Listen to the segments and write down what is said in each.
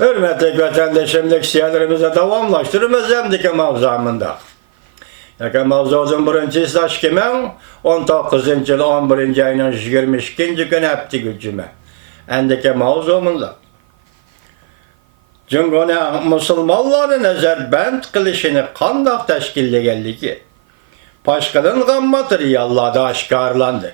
Hürmetli vatandaşımlık siyerlerimize davamlaştırırız hemdeki mavzamında. Yaka mavzudun birinci islaş kimen 19. yıl 11. ayının 22. günü hepti gücüme. Endeki mavzumunda. Cüngona musulmanların ezerbent kılışını kandak teşkillegeldi ki, Paşkalın gammatı riyallada aşkarlandı.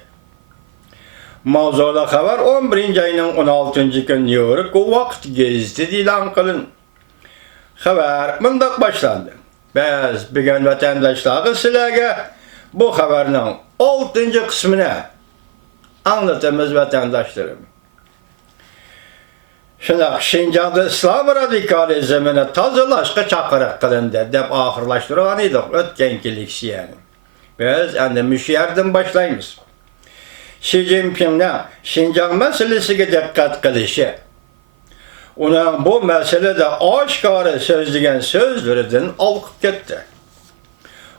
Mavzuda haber 11. ayının 16. gün New York vakt gezdi ilan kılın. Haber mındak başlandı. Biz bugün vatandaşları sizlerge bu haberinin 6. kısmını anlatımız vatandaşlarım. Şunaq Şinjan'da İslam radikalizmini tazılaşqa çaqırıq qılındı dep ahırlaştırgan idik ötkenkilik yani. Biz endi müşerden başlayımız. Xi Jinping'nin Şinjan meselesiga diqqat qilishi, uning bu meselede aşkarı sözlügen sözlerinden alqıp ketdi.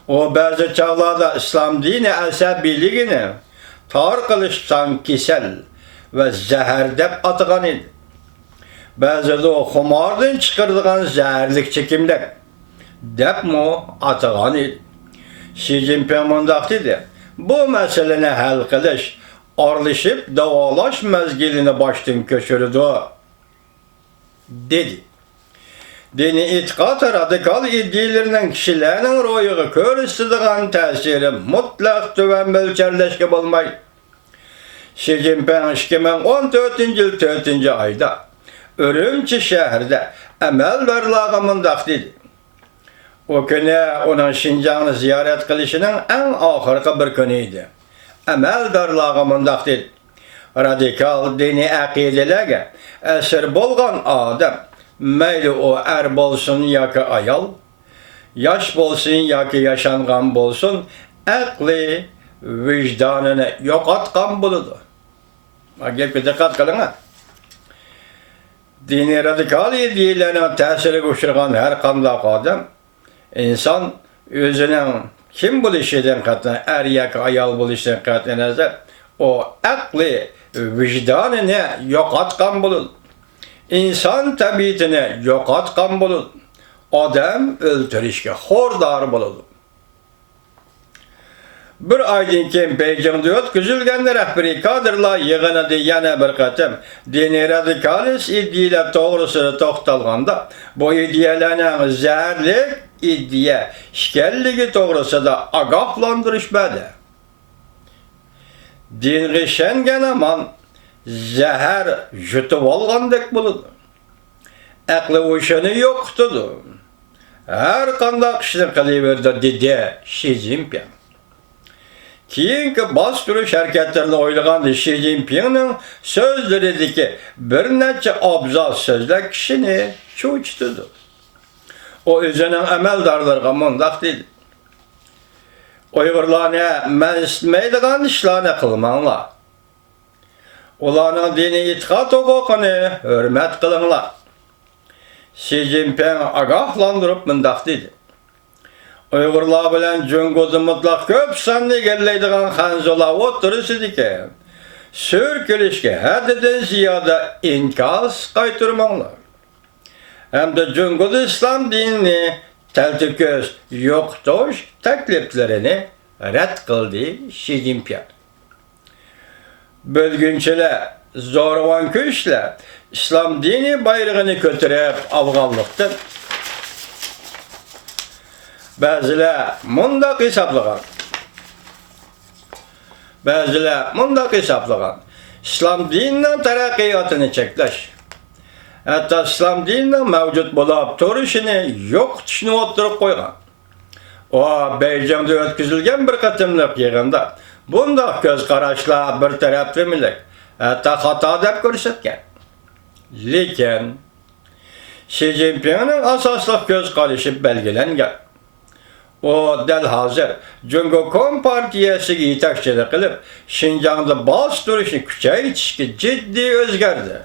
O bazı çağlarda İslam dini asabiyligini tar qilishdan kesel ve zehir dep atıgan idi. Bazıda o xumardan çıkardıgan zehirlik çekimler dep mu atıgan idi. Xi Jinping mundaq dedi. Bu meseleni hal qilish, aralashib davolash mezgilini baştan köçürdü dedi. Dini itiqat radikal iddialarının kişilerinin royuğu körüstüdüğün tesiri mutlak tüven bölçerleşke bulmay. Xi Jinping 2014 yıl 4. ayda Ürümçi şehirde emel verlağımındaq dedi. O günü onun Şinjan'ı ziyaret kılışının en ahırkı bir günüydü. Emel verlağımındaq dedi. Radikal dini akidelerge esir bolgan adam, meyli o er bolsun yaki ayal, yaş bolsun yaki yaşangan bolsun, akli vicdanını yok atkan buludu. Gel bir dikkat kılın ha. Dini radikal iddialarına tesiri kuşurgan her kandak adam, insan özünün kim buluşiden katına, er yaki ayal buluşiden katına o akli vicdanını yok atkan bulur. İnsan tabiatını yok atkan bulur. Adam öldürüşke hordar bulur. Bir aydan keyin Beijing'de ötküzülgen rehberi kadrlar yığınıda yana bir katım dini radikalist iddialar doğrusunu toxtalganda bu iddialarning zehirlik iddia şikelligi doğrusunda agahlandırışmadı. Dingi şengen aman zehir jutup olgandek bulundu. Aklı uşunu yoktudu. Her kandak kişinin kılıverdi dedi Xi Jinping. Kiyinki bastırış hareketlerini oylagan Xi Jinping'nin sözleri ki bir neçe abzal sözler kişini çoğuçtudu. O özünün emeldarlarına mundaq dedi. Uygurlarına men istmeydiğin işlerini kılmanlar. Onların dini itiqat hukukunu hürmet kılınlar. Xi Jinping agahlandırıp mundaq dedi. Uygurlar bilen Cungudu mutlak köp sanlı gelleydiğin hanzola oturursu ki, sürkülüşke hadiden ziyada inkaz kaytırmanlar. Hem de Cungudu İslam dinini teltüköz yoktuş tekliflerini red kıldı Xi Jinping. Bölgünçüler zorvan güçle İslam dini bayrağını götürüp Afganlıktan bazılar mundaq hesaplagan. İslam dininin terakkiyatını çekleş. Hatta İslam dininin mevcut bulup turuşunu yok tutuşunu oturup koygan. O Beijing'de ötküzülgen bir katımlık yığında bundaq göz qaraşla bir taraflımılık hatta hata dep görsetken. Lekin Xi Jinping'nin asaslıq göz qarışı belgilengen. O del hazır Cumhuriyet Partiyası yetakçılık kılıp Şinjan'da bastırışını küçeytişki ciddi özgerdi.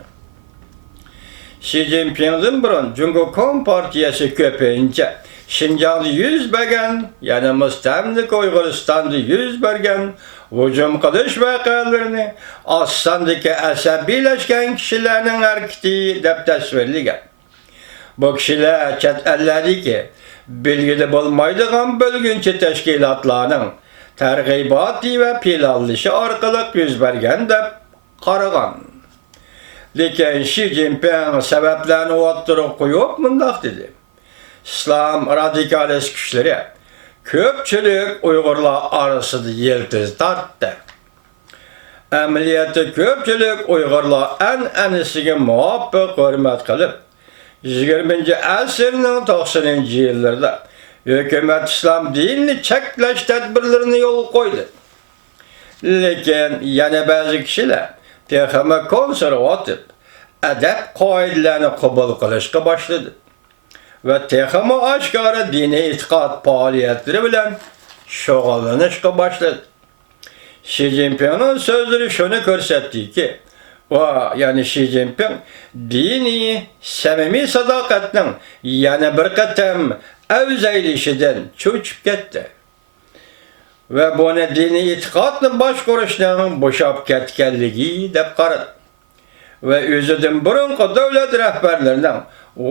Xi Jinping'den burun Cumhuriyet Partiyası köpeyince Şinjan'da yüz bergen, yani müstemlik Uyguristan'da yüz bergen hücum kılış vakalarını Aslan'daki asabileşken kişilerin hareketi dep tasvirligen. Bu kişiler chet ellardagi belgili bo'lmaydigan bölgünçü teşkilatlarning targ'iboti va planlashi orqali yuz bergan deb qaragan. Lekin Xi Jinping sabablarni o'ttirib qo'yib mundaq dedi. İslam radikalist kuchları ko'pchilik Uyg'urlar orasida yildiz tortdi. Amaliyotda ko'pchilik Uyg'urlar an'anasiga muvofiq hurmat qilib, 20-asrning 90-yillarida hukumat islom dinini cheklash tadbirlarini yo'l qo'ydi. Lekin yana ba'zi kishilar texnik konservativ adab qoidalarini qabul qilishga boshladi va texnik oshkora diniy e'tiqod faoliyatlari bilan shug'ullanishga boshladi. Xi Jinpingning so'zlari shuni ko'rsatdiki, yani Xi Jinping diniy samimiy sadoqatning yana bir qatam avzaylishidan cho'chib ketdi va buni diniy e'tiqodni boshqarishning bo'shab ketganligi deb qaradi va o'zidan burungi davlat rahbarlarining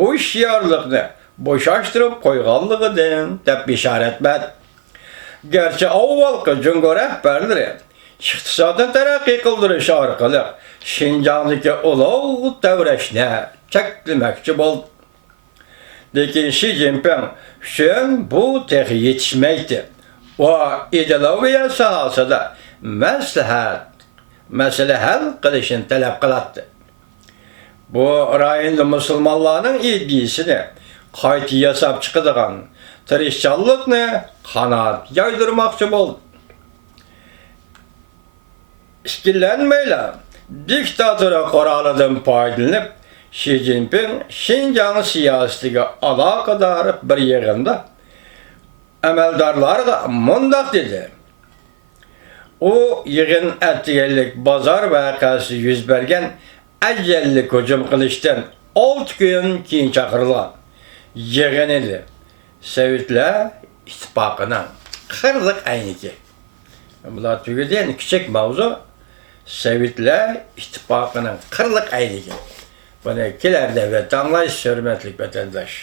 hushyorlikni bo'shashtirib qo'yganligidan deb bishorat berdi. Gerçi avvalgi Jungo rahbarlari iqtisodni taraqqiy qildirish orqali Xinjiangdagi ulug' davrashni cheklamoqchi bo'ldi. Lekin Xi Jinping uchun bu texi yetishmaydi va ideologiya sohasida masala hal qilishni talab qiladi. Bu rayonda musulmonlarning idisini qayta yasab chiqadigan tirishchanlikni qanot yaydirmoqchi bo'ldi. İşkillenmeyle diktatörü qurolidan foydalanib Xi Jinping Xinjiang siyosatiga aloqador bir yig'inda amaldorlarga mundaq dedi. U yig'in atganlik bozor voqeasi yuz bergan ajallik hujum qilishdan 6 kun keyin chaqirilgan yig'in edi. Sovetlar ittifoqining qirliq ayniki. Bular tugagan kichik mavzu Sovetlar ittifoqining qirliq ayniki. Buni kelar davlat anglash hurmatli vatandosh.